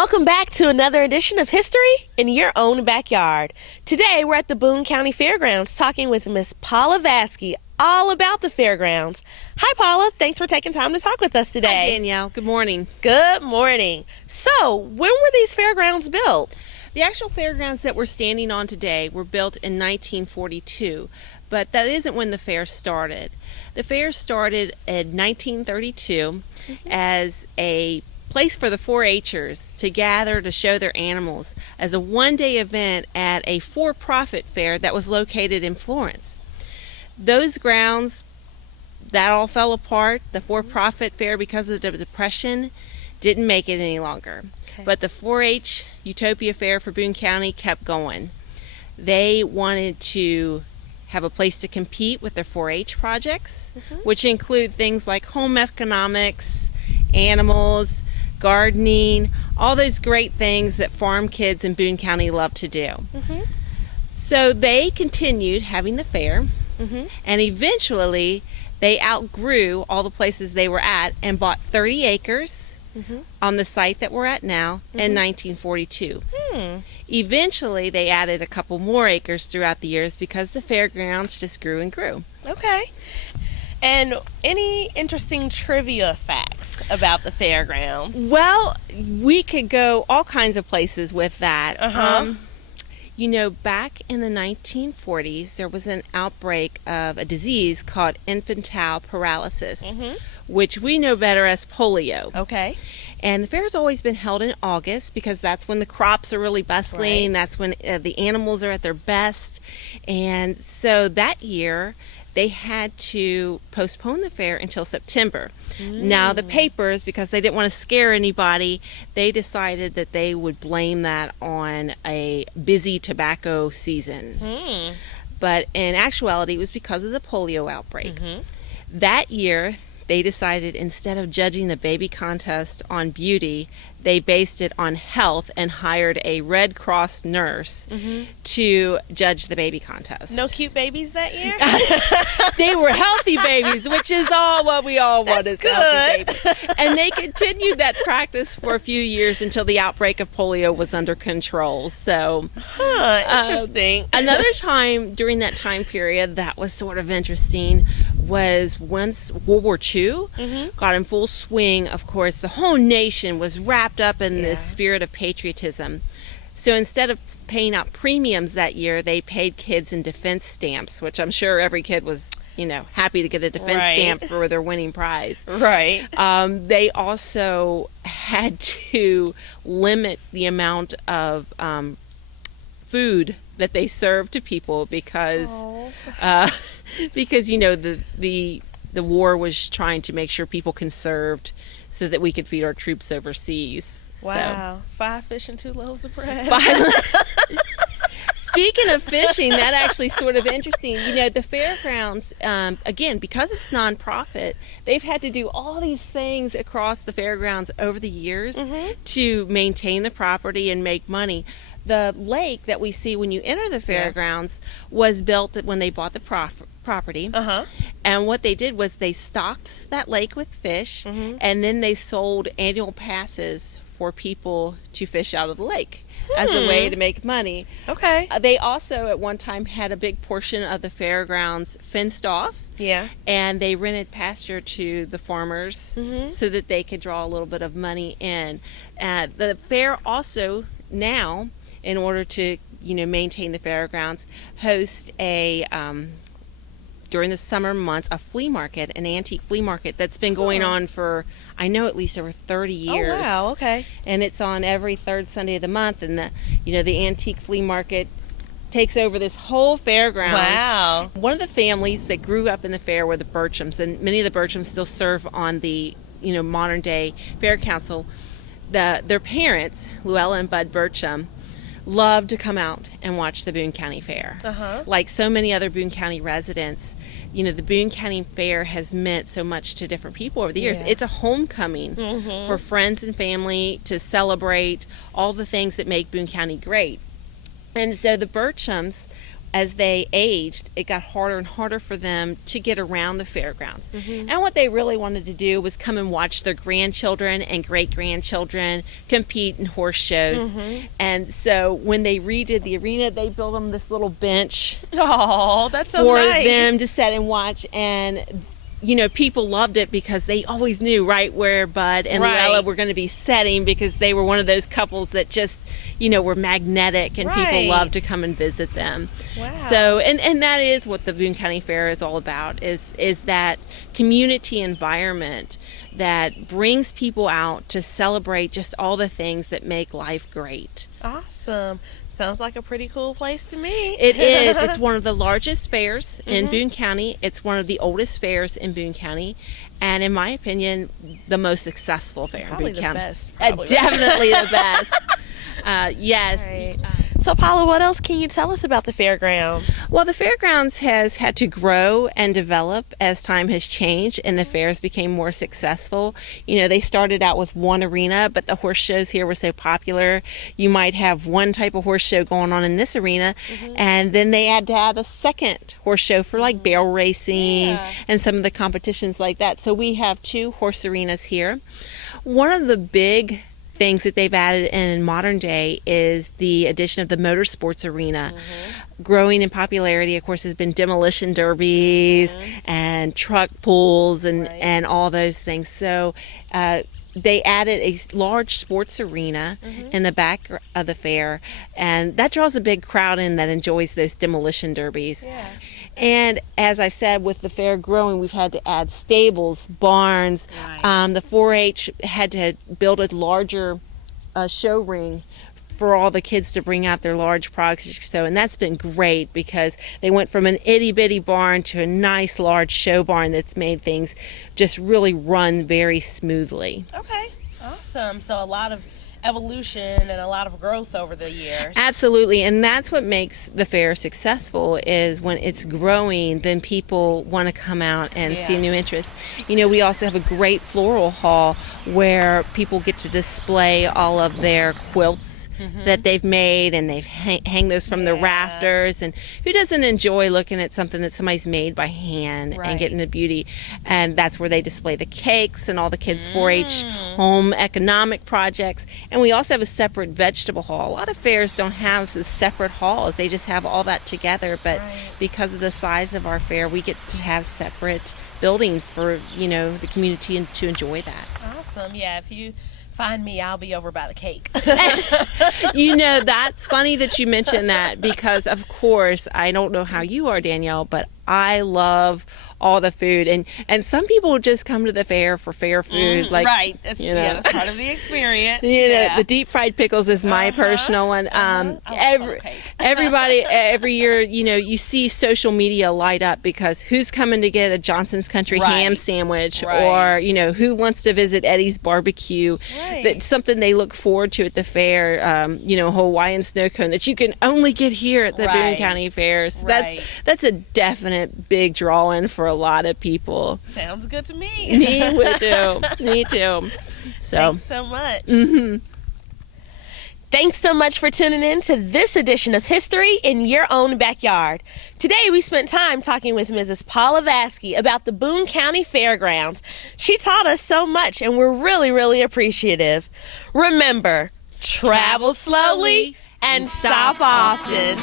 Welcome back to another edition of History in Your Own Backyard. Today we're at the Boone County Fairgrounds talking with Miss Paula Vasky all about the fairgrounds. Hi Paula, thanks for taking time to talk with us today. Hi Danielle, good morning. Good morning. So, when were these fairgrounds built? The actual fairgrounds that we're standing on today were built in 1942, but that isn't when the fair started. The fair started in 1932 as a place for the 4-Hers to gather to show their animals as a one-day event at a for-profit fair that was located in Florence. Those grounds, that all fell apart. The for-profit fair, because of the Depression, didn't make it any longer. Okay. But the 4-H Utopia Fair for Boone County kept going. They wanted to have a place to compete with their 4-H projects, which include things like home economics, animals, gardening, all those great things that farm kids in Boone County love to do. So they continued having the fair, and eventually they outgrew all the places they were at and bought 30 acres on the site that we're at now in 1942. Eventually they added a couple more acres throughout the years because the fairgrounds just grew and grew. Okay. And any interesting trivia facts about the fairgrounds? Well, we could go all kinds of places with that. You know, back in the 1940s, there was an outbreak of a disease called infantile paralysis, which we know better as polio. Okay. And the fair's always been held in August because that's when the crops are really bustling. That's when the animals are at their best. And so that year, they had to postpone the fair until September. Now the papers, because they didn't want to scare anybody, they decided that they would blame that on a busy tobacco season. But in actuality, it was because of the polio outbreak. That year, they decided instead of judging the baby contest on beauty, they based it on health and hired a Red Cross nurse to judge the baby contest. No cute babies that year? They were healthy babies, which is all what we all want is healthy babies. And they continued that practice for a few years until the outbreak of polio was under control. So, Interesting. Another time during that time period that was sort of interesting was once World War II got in full swing. Of course, the whole nation was wrapped up in this spirit of patriotism. So instead of paying out premiums that year, they paid kids in defense stamps, which I'm sure every kid was, you know, happy to get a defense stamp for their winning prize. They also had to limit the amount of food that they served to people because you know the war was trying to make sure people conserved so that we could feed our troops overseas. Wow. 5 fish and 2 loaves of bread. Speaking of fishing, that actually sort of interesting. You know, the fairgrounds, again, because it's nonprofit, they've had to do all these things across the fairgrounds over the years to maintain the property and make money. The lake that we see when you enter the fairgrounds was built when they bought the property. And what they did was they stocked that lake with fish, and then they sold annual passes for people to fish out of the lake as a way to make money. They also at one time had a big portion of the fairgrounds fenced off. And they rented pasture to the farmers so that they could draw a little bit of money in. The fair also now, in order to, you know, maintain the fairgrounds, host a during the summer months a flea market, an antique flea market that's been going on for, I know, at least over 30 years. Oh wow, okay. And it's on every third Sunday of the month, and the antique flea market takes over this whole fairgrounds. Wow. One of the families that grew up in the fair were the Burchams, and many of the Burchams still serve on the, you know, modern day fair council. Their parents, Luella and Bud Burcham, love to come out and watch the Boone County Fair. Like so many other Boone County residents, you know, the Boone County Fair has meant so much to different people over the years. It's a homecoming for friends and family to celebrate all the things that make Boone County great. And so the Burchams as they aged, it got harder and harder for them to get around the fairgrounds. And what they really wanted to do was come and watch their grandchildren and great-grandchildren compete in horse shows. And so when they redid the arena, they built them this little bench Oh, that's so for nice. them to sit and watch. And people loved it because they always knew right where Bud and Right. Luella were going to be setting, because they were one of those couples that just, were magnetic, and people Right. loved to come and visit them. Wow. So, and that is what the Boone County Fair is all about, is that community environment that brings people out to celebrate just all the things that make life great. Awesome. Sounds like a pretty cool place to me. It is. It's one of the largest fairs in Boone County. It's one of the oldest fairs in Boone County. And in my opinion, the most successful fair Probably in Boone the County. best. Probably. Definitely the best. Yes. Right. So, Paula, what else can you tell us about the fairgrounds? Well, the fairgrounds has had to grow and develop as time has changed and the fairs became more successful. They started out with one arena, but the horse shows here were so popular. You might have one type of horse show going on in this arena, and then they had to add a second horse show for like barrel racing and some of the competitions like that. So we have 2 horse arenas here. One of the big things that they've added in modern day is the addition of the motorsports arena. Growing in popularity, of course, has been demolition derbies and truck pulls and all those things. So they added a large sports arena in the back of the fair, and that draws a big crowd in that enjoys those demolition derbies. And as I said, with the fair growing, we've had to add stables, barns. The 4-H had to build a larger show ring for all the kids to bring out their large projects. So, and that's been great because they went from an itty bitty barn to a nice large show barn that's made things just really run very smoothly. Okay, awesome. So a lot of evolution and a lot of growth over the years. Absolutely, and that's what makes the fair successful, is when it's growing, then people want to come out and see new interest. We also have a great floral hall where people get to display all of their quilts that they've made, and they've hang those from the rafters. And who doesn't enjoy looking at something that somebody's made by hand and getting the beauty? And that's where they display the cakes and all the kids' 4-H home economic projects. And we also have a separate vegetable hall. A lot of fairs don't have the separate halls. They just have all that together. But because of the size of our fair, we get to have separate buildings for, the community to enjoy that. Awesome. Yeah, if you find me, I'll be over by the cake. That's funny that you mentioned that, because, of course, I don't know how you are, Danielle, but I love all the food, and some people just come to the fair for fair food, Right. That's part of the experience. The deep fried pickles is my personal one. Everybody every year, you see social media light up because who's coming to get a Johnson's Country ham sandwich, or who wants to visit Eddie's Barbecue. That's something they look forward to at the fair. Hawaiian snow cone that you can only get here at the Boone County Fair. So that's a definite big draw-in for a lot of people. Sounds good to me. Me too. So thanks so much. Thanks so much for tuning in to this edition of History in Your Own Backyard. Today we spent time talking with Mrs. Paula Vasky about the Boone County Fairgrounds. She taught us so much, and we're really, really appreciative. Remember, travel slowly and stop often.